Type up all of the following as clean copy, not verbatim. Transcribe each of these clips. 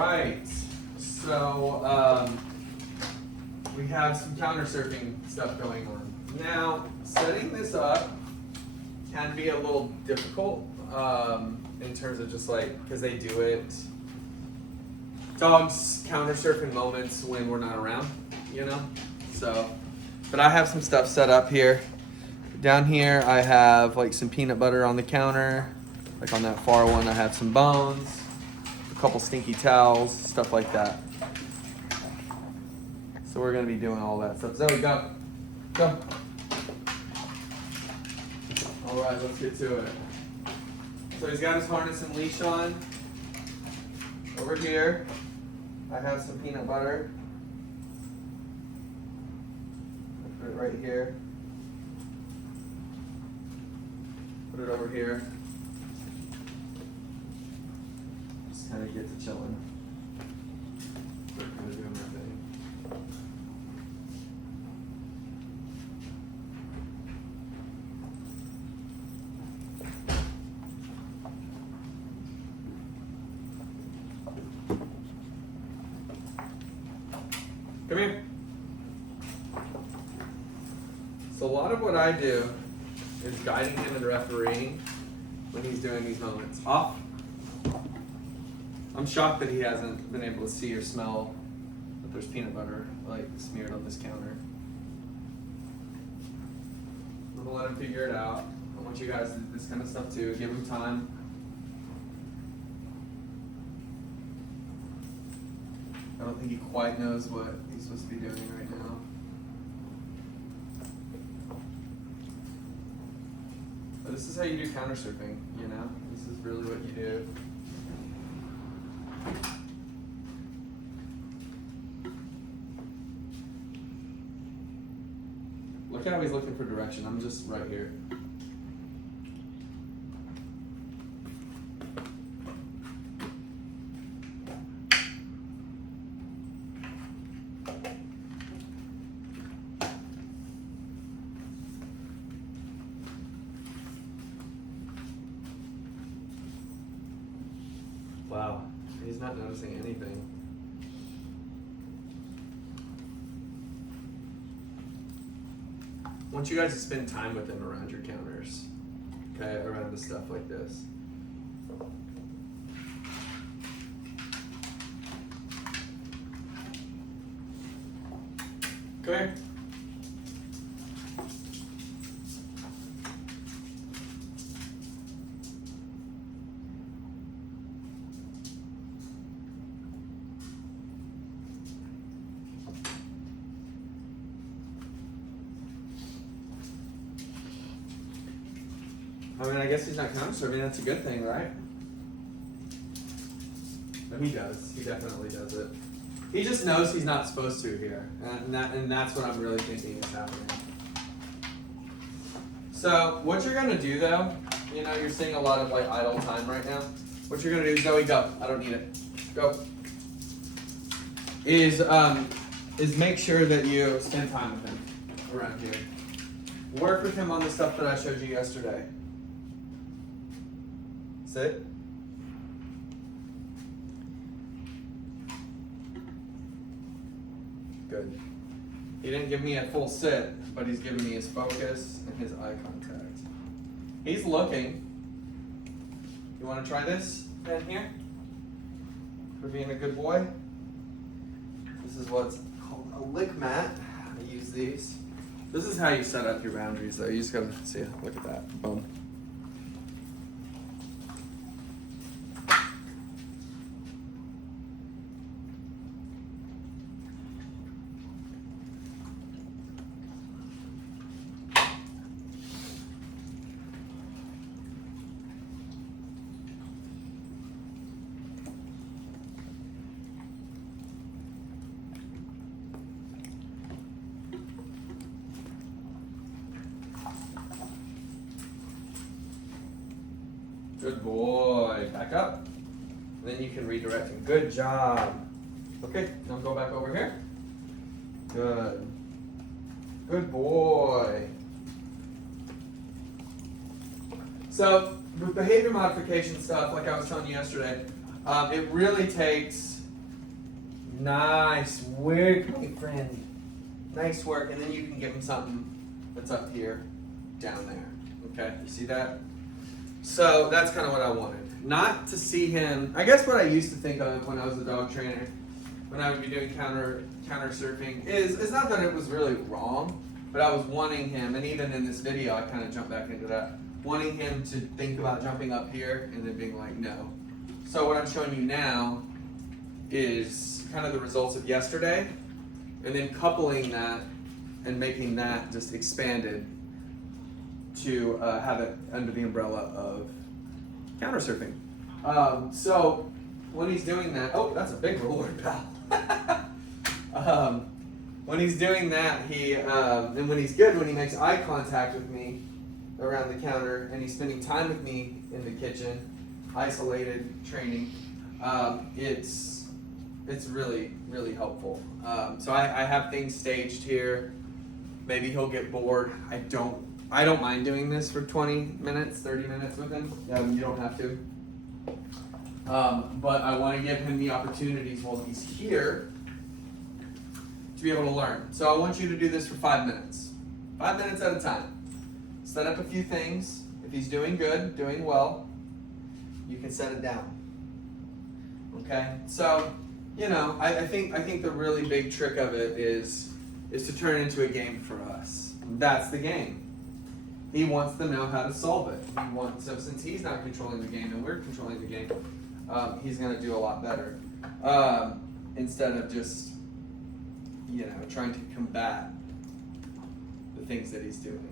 right. So we have some counter surfing stuff going on. Now, setting this up can be a little difficult in terms of just like, because they do it. Dogs counter surfing moments when we're not around, you know? So, but I have some stuff set up here. Down here, I have like some peanut butter on the counter. Like on that far one, I have some bones, a couple stinky towels, stuff like that. So we're gonna be doing all that stuff. Zoe, go. Go. All right, let's get to it. So he's got his harness and leash on. Over here, I have some peanut butter. I'll put it right here. Put it over here. Just kind of get to chilling. We're kind of doing our thing. Come here. So a lot of what I do is guiding him and refereeing when he's doing these moments. Off. I'm shocked that he hasn't been able to see or smell that there's peanut butter like smeared on this counter. I'm gonna let him figure it out. I want you guys to do this kind of stuff too. Give him time. I don't think he quite knows what he's supposed to be doing right now. But this is how you do counter surfing, you know? This is really what you do. Look how he's looking for direction. I'm just right here. Wow, he's not noticing anything. I want you guys to spend time with him around your counters, okay, around the stuff like this. Come here. I mean, I guess he's not counter serving. That's a good thing, right? But he does. He definitely does it. He just knows he's not supposed to here, and that's what I'm really thinking is happening. So what you're gonna do though, you know, you're seeing a lot of like idle time right now. What you're gonna do, Zoe, go. I don't need it. Go. Is make sure that you spend time with him around here. Work with him on the stuff that I showed you yesterday. Sit. Good. He didn't give me a full sit, but he's giving me his focus and his eye contact. He's looking. You want to try this down here? For being a good boy? This is what's called a lick mat. I use these. This is how you set up your boundaries though. You just gotta see, look at that. Boom. Good boy. Back up. And then you can redirect him. Good job. Okay, now go back over here. Good. Good boy. So with behavior modification stuff, like I was telling you yesterday, it really takes Nice work, my friend. Nice work. And then you can give him something that's up here, down there. Okay, you see that? So that's kind of what I wanted. Not to see him, I guess what I used to think of when I was a dog trainer, when I would be doing counter surfing, is not that it was really wrong, but I was wanting him, and even in this video I kind of jumped back into that, wanting him to think about jumping up here and then being like, no. So what I'm showing you now is kind of the results of yesterday, and then coupling that and making that just expanded to have it under the umbrella of counter surfing. So when he's doing that, oh, that's a big reward, pal. When he's doing that, and when he's good, when he makes eye contact with me around the counter, and he's spending time with me in the kitchen, isolated training, it's really, really helpful. So I have things staged here. Maybe he'll get bored. I don't mind doing this for 20 minutes, 30 minutes with him. You don't have to. But I want to give him the opportunities while he's here to be able to learn. So I want you to do this for 5 minutes. 5 minutes at a time. Set up a few things. If he's doing good, doing well, you can set it down. Okay? So, I think the really big trick of it is to turn it into a game for us. That's the game. He wants to know how to solve it. So since he's not controlling the game and we're controlling the game, he's going to do a lot better. Instead of just, trying to combat the things that he's doing.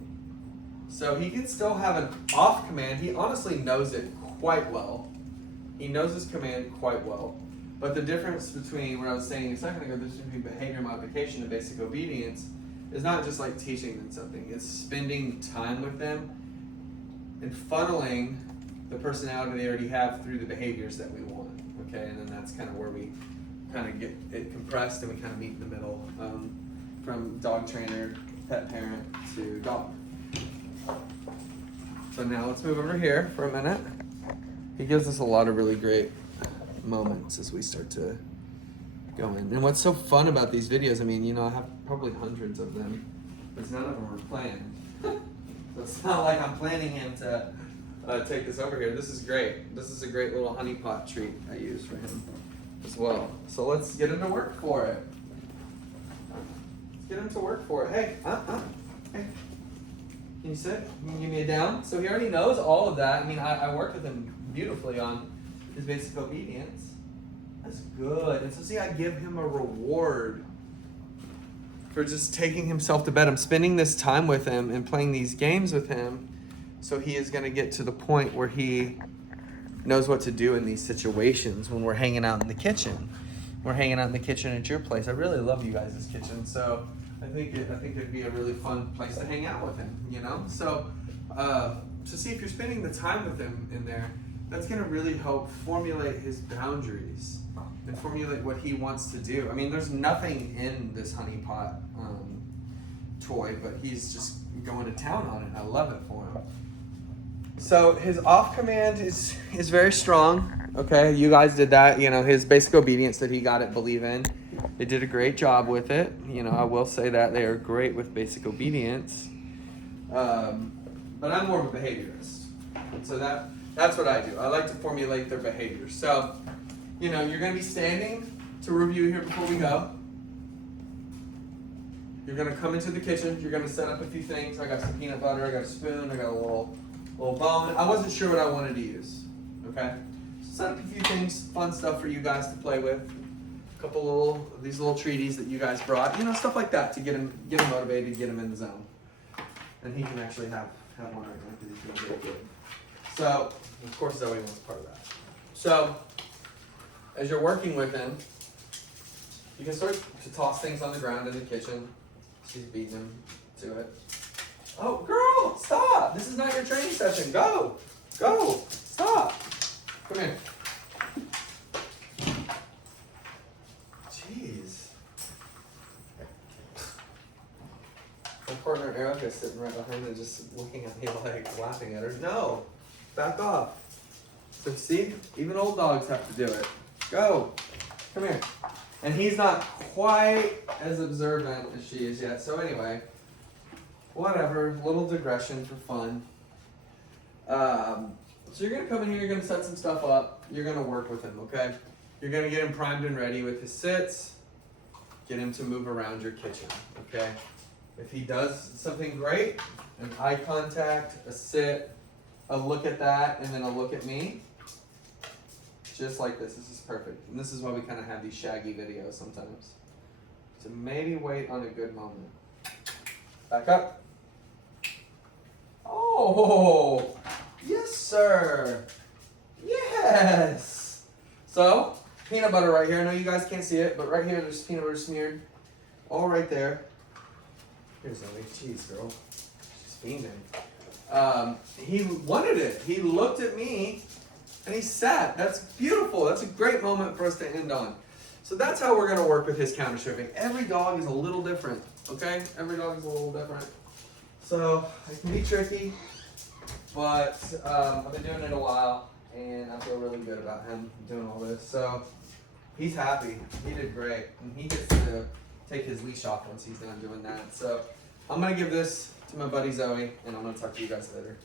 So he can still have an off command. He honestly knows it quite well. He knows his command quite well. But the difference between what I was saying a second ago, there's between behavior modification and basic obedience, is not just like teaching them something. It's spending time with them and funneling the personality they already have through the behaviors that we want. Okay, and then that's kind of where we kind of get it compressed and we kind of meet in the middle, from dog trainer, pet parent to dog. So now let's move over here for a minute. He gives us a lot of really great moments as we start to go in. And what's so fun about these videos, I have probably hundreds of them, because none of them are planned. So it's not like I'm planning him to take this over here. This is great. This is a great little honey pot treat I use for him as well. So let's get him to work for it. Let's get him to work for it. Hey, hey. Can you sit? Can you give me a down? So he already knows all of that. I worked with him beautifully on his basic obedience. That's good. And so see, I give him a reward for just taking himself to bed. I'm spending this time with him and playing these games with him, so he is going to get to the point where he knows what to do in these situations when we're hanging out in the kitchen. We're hanging out in the kitchen at your place. I really love you guys' kitchen, so I think it'd be a really fun place to hang out with him, So see if you're spending the time with him in there, that's going to really help formulate his boundaries and formulate what he wants to do. There's nothing in this honey pot toy, but he's just going to town on it. I love it for him. So his off command is very strong. Okay, you guys did that. His basic obedience that he got at Believe In, they did a great job with it. I will say that they are great with basic obedience. But I'm more of a behaviorist, so that's what I do. I like to formulate their behaviors. So, you're going to be standing to review here before we go. You're going to come into the kitchen. You're going to set up a few things. I got some peanut butter. I got a spoon. I got a little bone. I wasn't sure what I wanted to use. Okay, so set up a few things, fun stuff for you guys to play with. A couple these little treaties that you guys brought. Stuff like that to get him motivated, get him in the zone. And he can actually have one right now because he's doing very good. So, of course, Zoe wants part of that. So, as you're working with him, you can start to toss things on the ground in the kitchen. She's beating him to it. Oh, girl, stop! This is not your training session. Go! Stop! Come here. Jeez. My partner Erica's sitting right behind me, just looking at me like laughing at her. No! Back off. So see, even old dogs have to do it. Go. Come here. And he's not quite as observant as she is yet. So anyway, whatever, little digression for fun. So you're gonna come in here, you're gonna set some stuff up, you're gonna work with him, okay? You're gonna get him primed and ready with his sits, get him to move around your kitchen, okay? If he does something great, an eye contact, a sit, a look at that, and then a look at me, just like this is perfect. And this is why we kind of have these shaggy videos sometimes. So maybe wait on a good moment. Back up. Oh, yes, sir. Yes. So, peanut butter right here. I know you guys can't see it, but right here there's peanut butter smeared. All right there. Here's Zoe. Jeez, girl. She's fiending. He wanted it. He looked at me and he sat. That's beautiful. That's a great moment for us to end on. So that's how we're going to work with his counter stripping. Every dog is a little different, okay? Every dog is a little different. So it can be tricky, but I've been doing it a while, and I feel really good about him doing all this. So he's happy. He did great, and he gets to take his leash off once he's done doing that. So I'm going to give this to my buddy Zoe, and I'm going to talk to you guys later.